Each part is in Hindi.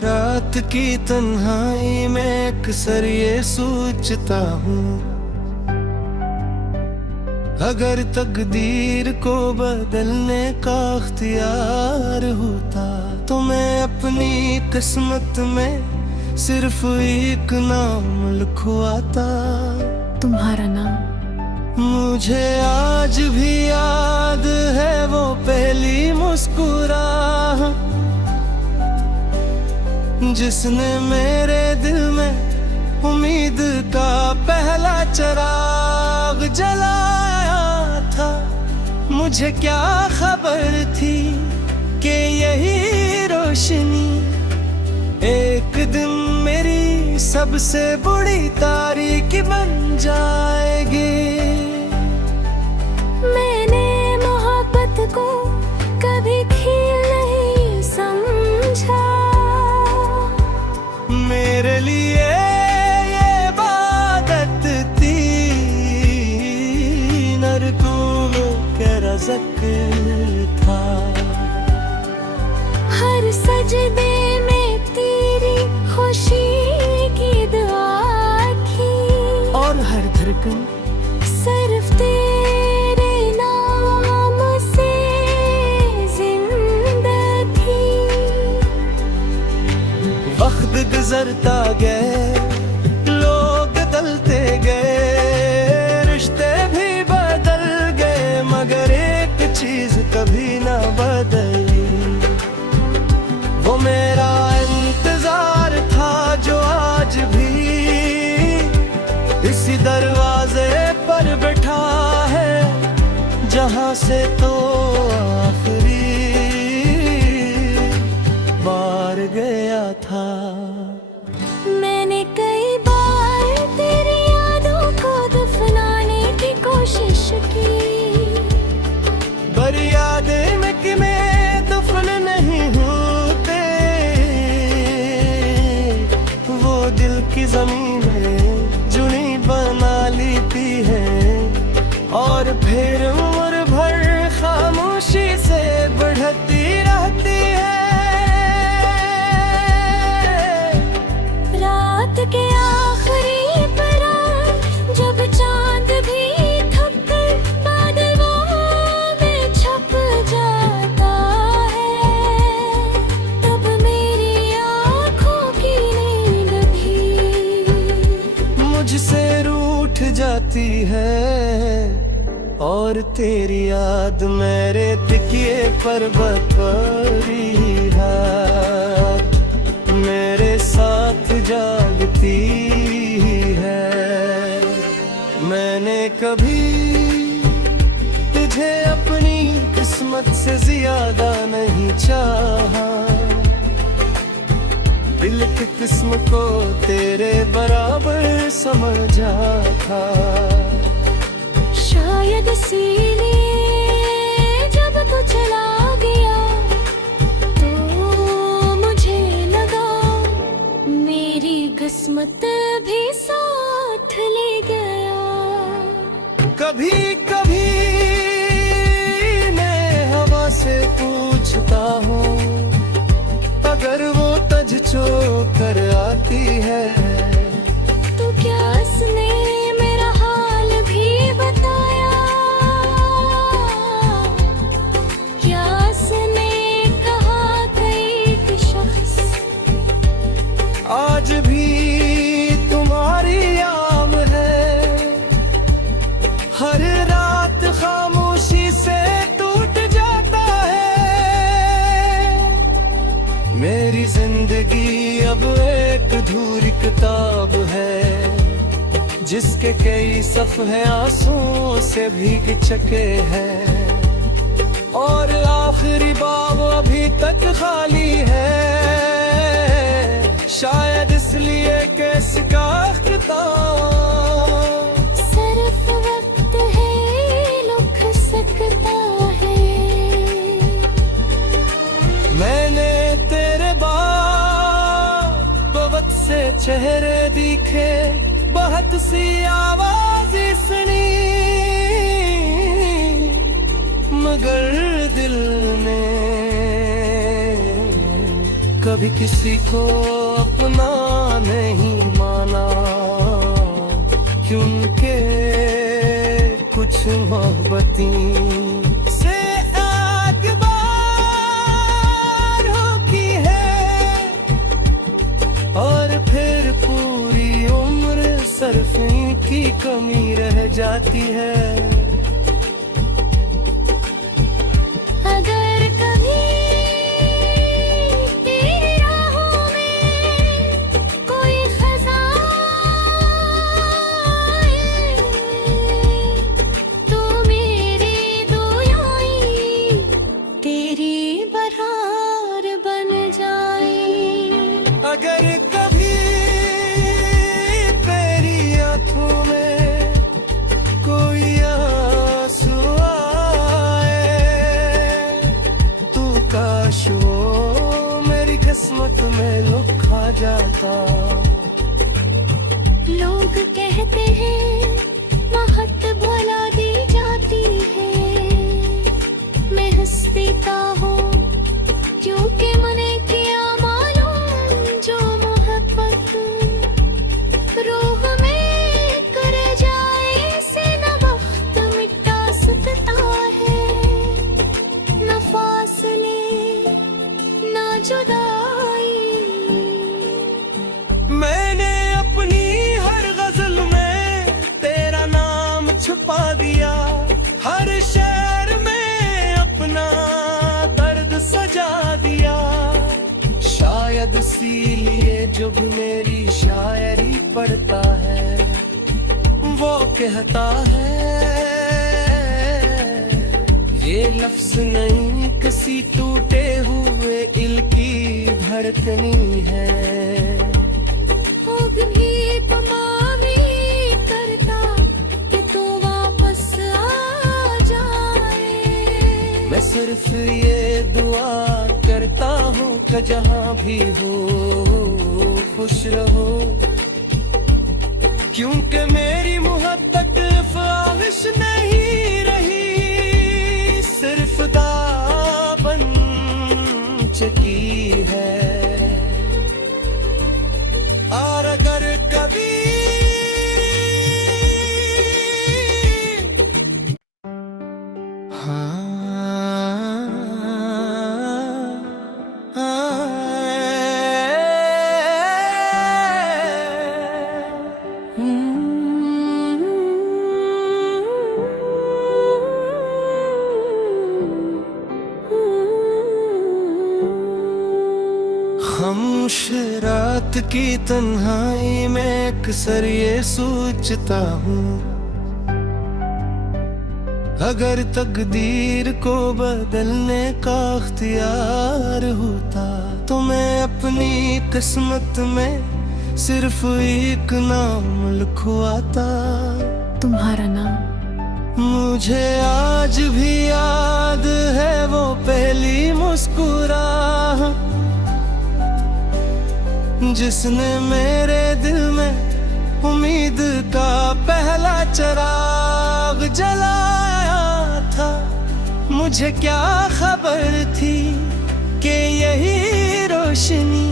रात की तन्हाई में अक्सर ये सोचता हूँ, अगर तकदीर को बदलने का अख्तियार होता तो मैं अपनी किस्मत में सिर्फ एक नाम लिखवाता। तुम्हारा नाम? मुझे आज भी याद है वो पहली मुस्कुराहट जिसने मेरे दिल में उम्मीद का पहला चिराग जलाया था। मुझे क्या खबर थी कि यही रोशनी एक दिन मेरी सबसे बुरी तारीकी बन जाएगी। मैंने मोहब्बत को कभी खेल नहीं समझा, मेरे लिए ये इबादत थी, नरकों के रज़्क़ था। हर सजदे में तेरी खुशी की दुआ थी, और हर धड़कन सिर्फ तेरे नाम से जिंदा थी। वक्त गुजरता गए, लोग बदलते गए, रिश्ते भी बदल गए, मगर एक चीज कभी ना बदली, वो मेरा इंतजार था जो आज भी इसी दरवाजे पर बैठा है, जहां से तो आखिरी बार गया था। मैंने कई बार तेरी यादों को दफनाने की कोशिश की, पर यादें में दफन नहीं होते, वो दिल की जमीन में जुनी बना लेती है, और फिर उम्र भर खामोशी से बढ़ती रहती है। रात के आखिरी परां जब चांद भी थक कर बादलों में छप जाता है, तब मेरी आँखों की नींद भी मुझसे रूठ जाती है, और तेरी याद मेरे तकिए पर बतौरी है, मेरे साथ जागती है। मैंने कभी तुझे अपनी किस्मत से ज्यादा नहीं चाहा, दिल की किस्म को तेरे बराबर समझा था। शायद इसीलिए जब तू चला गया तो मुझे लगा मेरी किस्मत भी साथ ले गया। कभी कभी मैं हवा से पूछता हूँ, अगर वो तज कर आती है तो क्या उसने मेरा हाल भी बताया, क्या उसने कहा कोई शख्स आज भी तुम्हारी याद है, हर रात खामोशी से टूट जाता है। मेरी जिंदगी अब एक अधूरी किताब है, जिसके कई सफ़े आंसुओं से भीग चुके हैं, और आखिरी बाब अभी तक खाली है, शायद इसलिए कि इसका अख्तिताम सिर्फ वक्त है लुक सक चेहरे दिखे बहुत सी आवाज सुनी, मगर दिल ने कभी किसी को अपना नहीं माना, क्योंकि कुछ मोहब्बती से एक बार होती है और फिर पूरी उम्र सिर्फ की कमी रह जाती है। अगर कभी तेरी राहों में कोई खज़ान तो मेरे दुआएं तेरी बहार बन जाए। अगर कभी तेरी आंखों में कोई आंसू आए तो काश वो मेरी किस्मत में लिखा जाता। लोग कहते हैं महक भुला दी जाती है, मैं हंस देता हूँ क्योंकि मैंने किया मालूम जो मोहब्बत रूह में कर जाए से न वक्त मिटा सकता है, न फासले न जुदाई। मैंने अपनी हर गजल में तेरा नाम छुपा दिया, हर शेर में अपना दर्द सजा दिया। शायद इसीलिए जब मेरी शायरी पढ़ता है वो कहता है ये लफ्ज नहीं किसी टूटे हुए दिल की धड़कनी है। होग भी तमामी करता कि तू वापस आ जाए। मैं सिर्फ ये दुआ करता हूँ कि जहाँ भी हो खुश रहो, क्योंकि मेरी मोहब्बत ख्वाहिश नहीं रही, सिर्फ दामन चकी है। और अगर कभी खामोश रात की तन्हाई में अक्सर ये सोचता हूँ, अगर तकदीर को बदलने का अख्तियार होता तो मैं अपनी किस्मत में सिर्फ एक नाम लिखवाता। तुम्हारा नाम? मुझे आज भी याद है वो पहली मुस्कुराहट जिसने मेरे दिल में उम्मीद का पहला चिराग जलाया था। मुझे क्या खबर थी कि यही रोशनी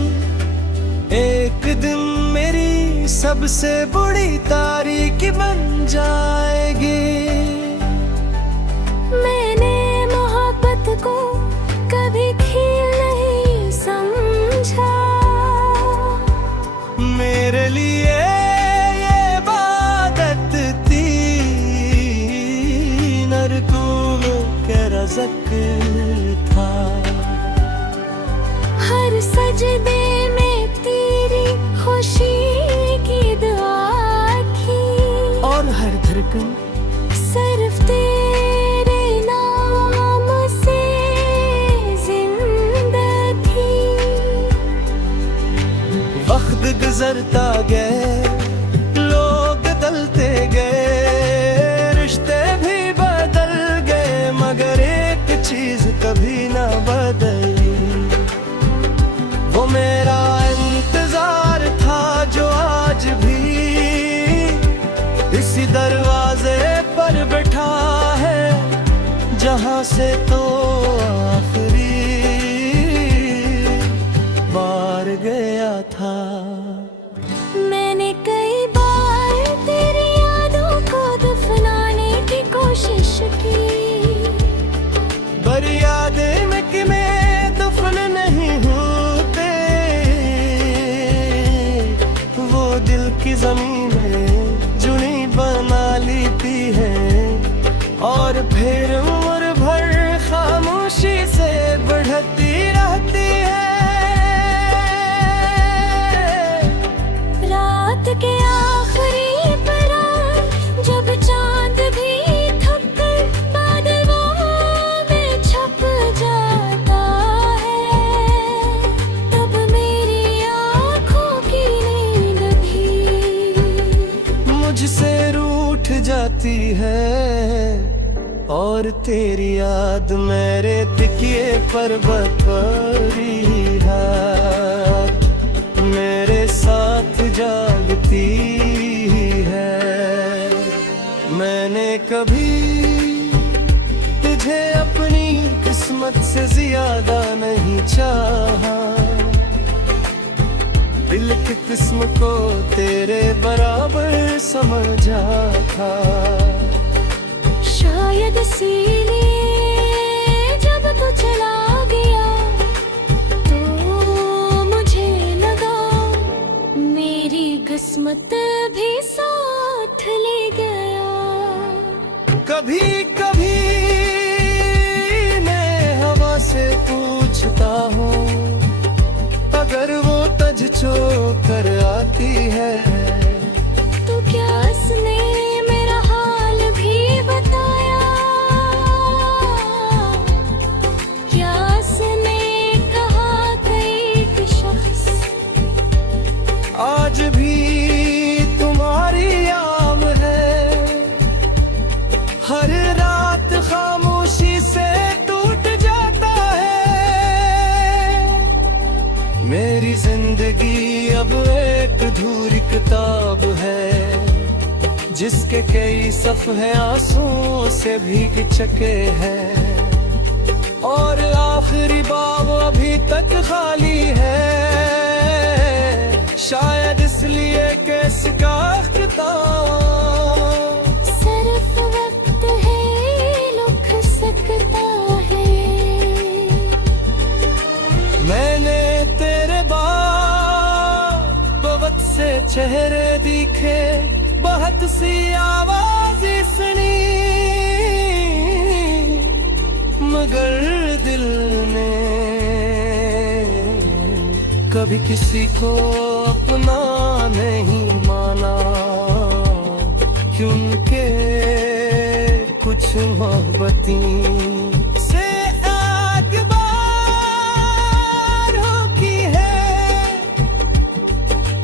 एक दिन मेरी सबसे बुरी तारीकी बन जाएगी। मैंने मोहब्बत को कभी खेल नहीं समझा, मेरे लिए ये इबादत थी, नरकूब के रज़क था। हर सजदे में तेरी खुशी की दुआ थी और हर धड़कन सिर्फ तेरे नाम से जिंदा थी। वक्त गुजरता गए, लोग बदलते गए, रिश्ते भी बदल गए, मगर एक चीज कभी ना बदली, वो मैं यहाँ से तो आखिरी बार गया था। मैंने कई बार तेरी यादों को दफनाने की कोशिश की, पर यादें में कि मैं दफन नहीं होते, वो दिल की जमीन में जुनी बना लेती है और फिर उम्र भर खामोशी से बढ़ती रहती है। रात के आखिरी परार जब चांद भी थक कर बादलों में छप जाता है, तब मेरी आँखों की नींद भी मुझसे रूठ जाती है और तेरी याद मेरे तकिए पर बकरी है, मेरे साथ जागती है। मैंने कभी तुझे अपनी किस्मत से ज्यादा नहीं चाहा, दिल की किस्म को तेरे बराबर समझा था। शायद इसीलिए जब तू चला गया तो मुझे लगा मेरी किस्मत भी साथ ले गया। कभी कभी मैं हवा से पूछता हूँ, अगर वो तज कर आती है तो क्या उसने मेरा हाल भी बताया, क्या उसने कहा कोई शख्स आज भी तुम्हारी याद है, हर रात खामोशी से टूट जाता है। मेरी जिंदगी अब एक अधूरी किताब है, जिसके कई सफ़े आंसुओं से भीग चुके हैं और आखिरी बाब अभी तक खाली है। शायद इसलिए कि इसका अख्ताम सिर्फ वक्त है लिख सकता है। मैंने तेरे बहुत से चेहरे दिखे, बहुत सी आवाज़ें सुनी, मगर दिल ने कभी किसी को अपना नहीं माना, क्योंकि कुछ मोहब्बती से आग बार होती है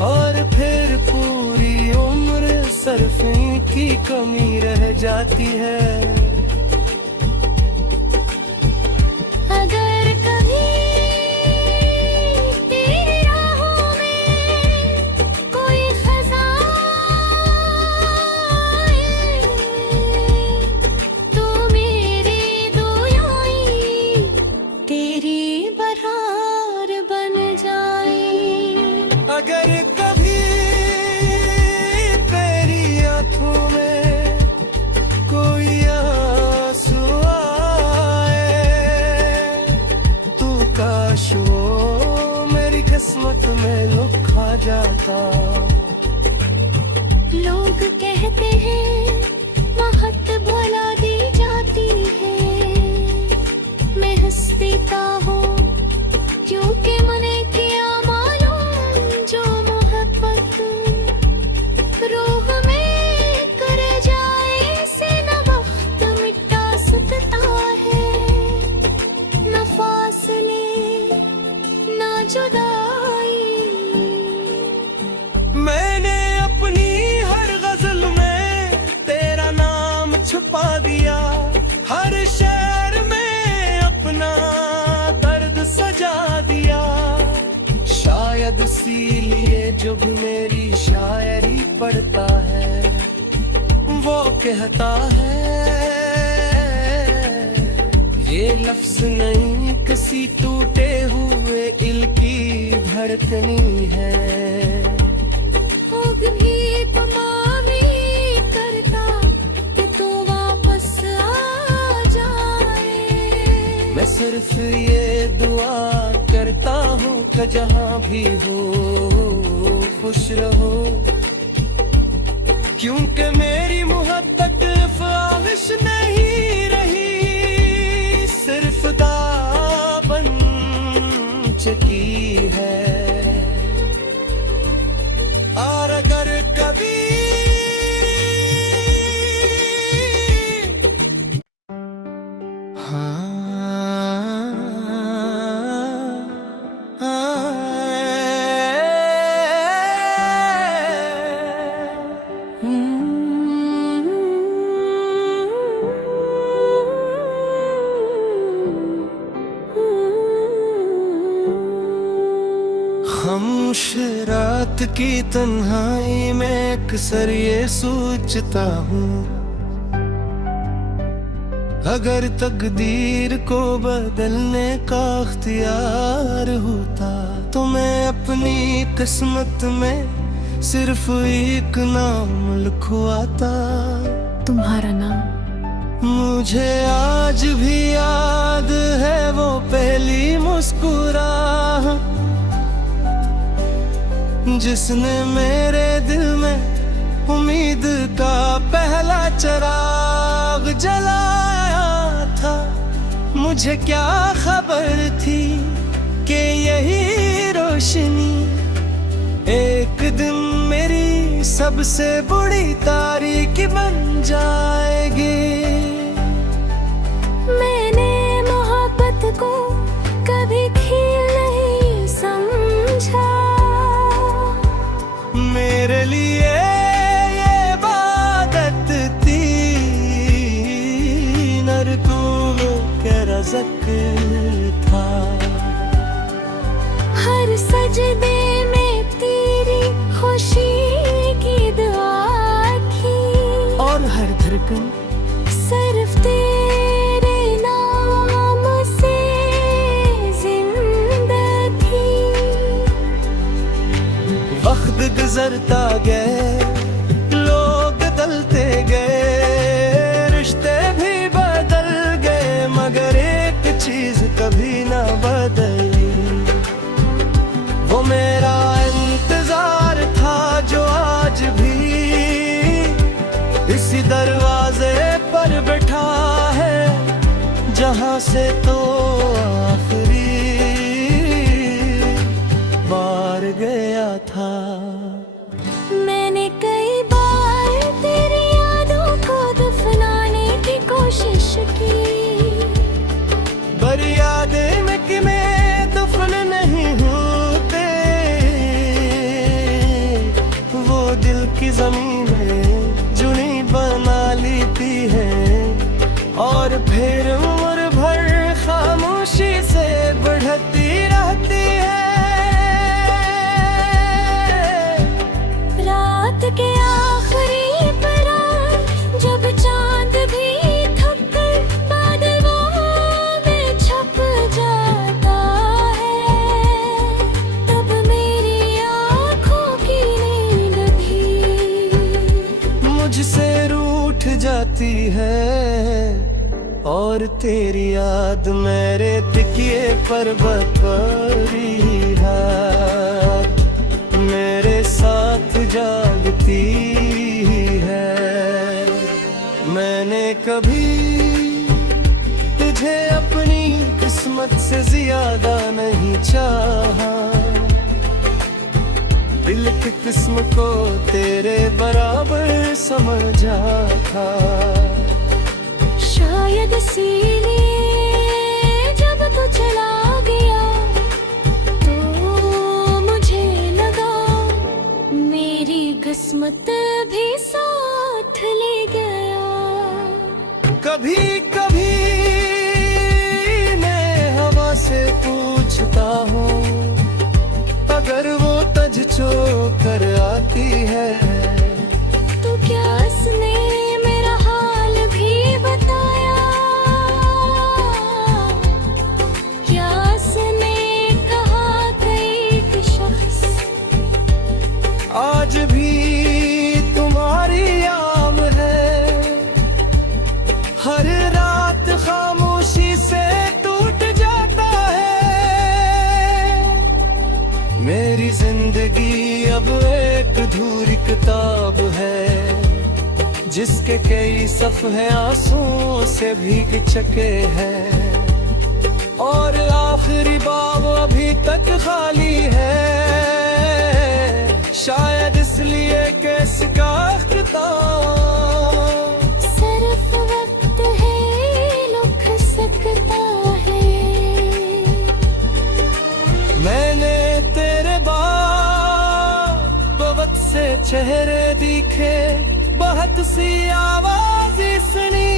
और फिर पूरी उम्र सरफे की कमी रह जाती है। अगर कभी तेरी राहों में कोई खज़ां आए, तो मेरे दुआएं तेरी बहार बन जाए। अगर कभी तेरी आँखों में कोई आंसू आए, तू काश वो मेरी किस्मत में लिखा जाता। लोग कहते हैं महत भुला दी जाती है, मैं हंसती का हूँ क्योंकि मैंने किया मालूम जो मोहब्बत रूह में कर जाए से न वक्त मिटा सकता है, न फासले न जुदाई। मैंने अपनी हर गजल में तेरा नाम छुपा दिया, हर शेर में अपना दर्द सजा दिया। शायद इसीलिए जो भी मेरी शायरी पढ़ता है वो कहता है लफ्ज नहीं, किसी टूटे हुए दिल की धड़कनी है। होग भी पमावी करता कि तू वापस आ जाए। मैं सिर्फ ये दुआ करता हूँ कि जहाँ भी हो खुश रहो, क्योंकि मेरी मोहब्बत ख्वाहिश नहीं रही, सिर्फ दामन चकी है। और अगर कभी रात की तन्हाई में अक्सर ये सोचता हूँ, अगर तकदीर को बदलने का अख्तियार होता तो मैं अपनी किस्मत में सिर्फ एक नाम लिखवाता। तुम्हारा नाम? मुझे आज भी याद है वो पहली मुस्कुराहट जिसने मेरे दिल में उम्मीद का पहला चिराग जलाया था। मुझे क्या खबर थी कि यही रोशनी एक दिन मेरी सबसे बुरी तारीकी बन जाएगी। मैंने मोहब्बत को कभी खेल नहीं समझा, मेरे लिए ये इबादत थी, नरकूब के रज़क था। हर सजदे में तेरी खुशी की दुआ थी, और हर धड़कन सिर्फ तेरे नाम से जिंदा थी। वक्त गुजरता गए, लोग बदलते गए, रिश्ते भी बदल गए, मगर एक चीज कभी ना बदली, वो मेरा इंतजार था जो आज भी इसी दरवाजे पर बैठा है, जहाँ से तो आखिरी बार गया था। मैंने कई बार तेरी यादों को दफनाने की कोशिश की, पर यादें में कि मैं दफन नहीं होते, वो दिल की जमीन में जुनी बना लेती है, और फिर उम्र भर खामोशी से बढ़ती रहती है। रात के आखिरी परां जब चांद भी थक कर बादलों में छप जाता है, तब मेरी आँखों की नींद भी मुझसे रूठ जाती है, और तेरी याद मेरे तकिए पर बकरी है, मेरे साथ जागती है। मैंने कभी तुझे अपनी किस्मत से ज्यादा नहीं चाहा, दिल की किस्म को तेरे बराबर समझा था। शायद इसीलिए जब तू चला गया तो मुझे लगा मेरी किस्मत भी साथ ले गया। कभी कभी मैं हवा से पूछता हूँ, अगर वो तज कर आती है तो क्या उसने मेरा हाल भी बताया? हर रात खामोशी से टूट जाता है। मेरी जिंदगी अब एक अधूरी किताब है, जिसके कई सफ़े आंसुओं से भीग चुके हैं, और आखिरी बाब अभी तक खाली है। शायद इसलिए कि इसका अख्ताम सिर्फ वक्त है लिख सकता है। मैंने तेरे बहुत से चेहरे दिखे, बहुत सी आवाज़ें सुनी,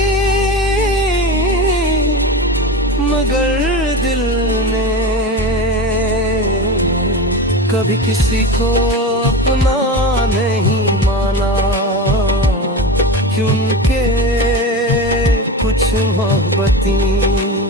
मगर दिल ने कभी किसी को अपना नहीं माना, क्योंकि कुछ मोहब्बतें